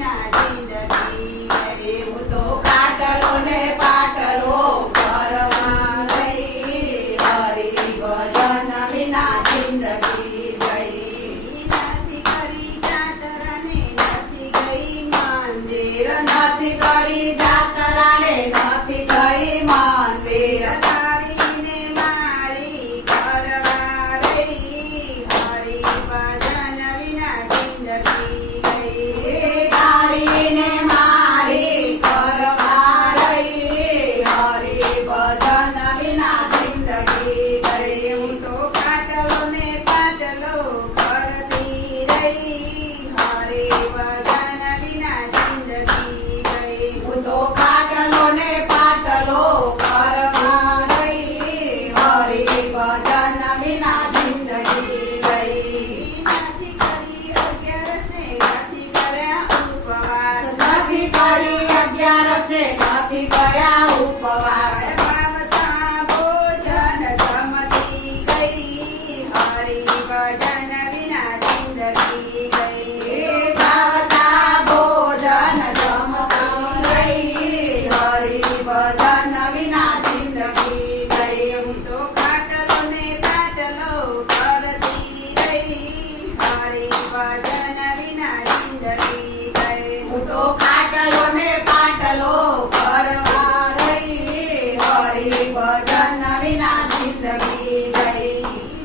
વિના જિંદગી ગઈ હું તો કાટલો ને પાટલો કરવા ગઈ હરી ભજન વિના જિંદગી ગઈ નથી કરી જાતરા ને નથી ગઈ મંદિર નથી કરી જાતરા ને નથી ગઈ મંદિર તારીને મારી કરવા રહી હરી ભજન વિના જિંદગી ગઈ તારીને મારી કરવા રહી હરી ભજન વિના જિંદગી ગઈ હું તો કાટલો ને પાટલો કરતી રહી હરી ભજન વિના જિંદગી ગઈ હું તો કાટલો ને પાટલો કરવા રહી હરી ભજન વિના જિંદગી ગઈ નથી કરી અગિયારસ ને નથી કર્યા ઉપવાસ નથી કરી અગિયારસ ને નથી કર્યા ઉપવાસ પાવતા ભોજન જમતી ગઈ હરી ભજન વિના જિંદગી ગઈ પાવતા ભોજન જમતી રહી હરી ભજન વિના જિંદગી ગઈ હું તો કાટલો ને પાટલો કરતી રહી હરી ભજન વિના જિંદગી ગઈ હું તો કાટલો ને પાટલો કરવા રહી હરી ભજન વિના જિંદગી ગઈ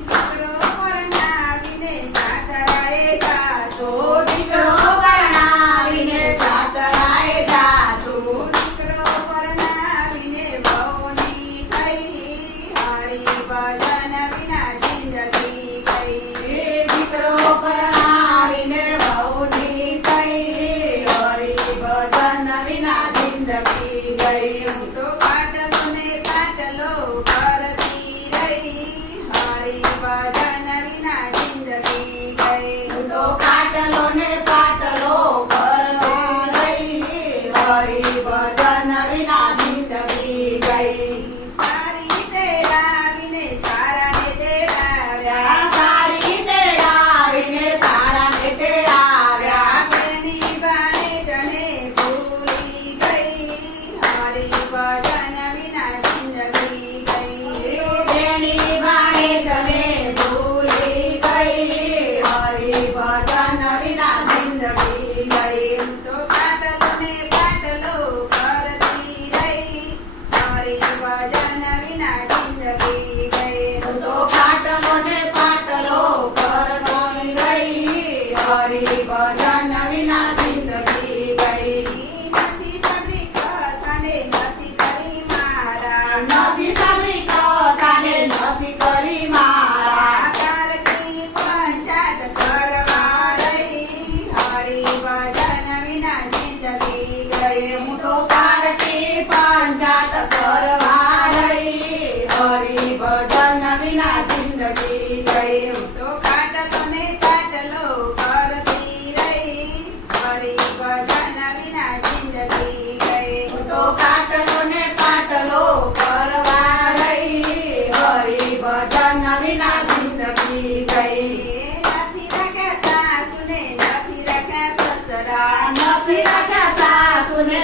દીકરો પરણાવીને જાતરાએ જાશો દીકરો પરણાવીને જાતરાએ જાશો દીકરો પરણાવીને વહુની થઈ હરી ભજન વિના જિંદગી ગઈ દીકરો પરણાવીને વહુની થઈ હરી ભજન વિના જિંદગી ગઈ હું તો પાટલો ને પાટલો કરતી રહી હરી ભજન વિના જિંદગી ગઈ હું તો કાટલો ને પાટલો કરવા રહી હરી ભજન વિના જિંદગી ગઈ સારી તેડાવીને સારાને તેડાવ્યા સારી તેડાવીને સારાને તેડાવ્યા તેની બાણે જણે ભૂલી ગઈ હરી ભજન વિના જિંદગી ગઈ તેની બાણે જણે ભૂલી ગઈ હરી ભજન વિના જિંદગી ગઈ હું તો કાટલો ને પાટલો કરતી રહી હરી ભજન વિના જિંદગી ગઈ હું તો કાટલો ને પાટલો કરતી રહી હરી ભજન વિના જિંદગી ગઈ નથી સાંભળી કથા ને નથી કરી મારા નથી સાંભળી કથા ને નથી કરી મારા કારકી પંચાયત કરવા રહી હરી ભજન વિના જિંદગી ગઈ હું તો કારકી પંચાયત કરવા રહી હરી ભજન વિના જિંદગી ગઈ હું તો કાટલો ને પાટલો કરતી રહી હરી ભજન વિના જિંદગી ગઈ હું તો કાટલો ને પાટલો કરવા રહી હરી ભજન વિના જિંદગી ગઈ નથી રાખ્યા સાસુ ને નથી રાખ્યા સસરા નથી રાખ્યા સાસુ ને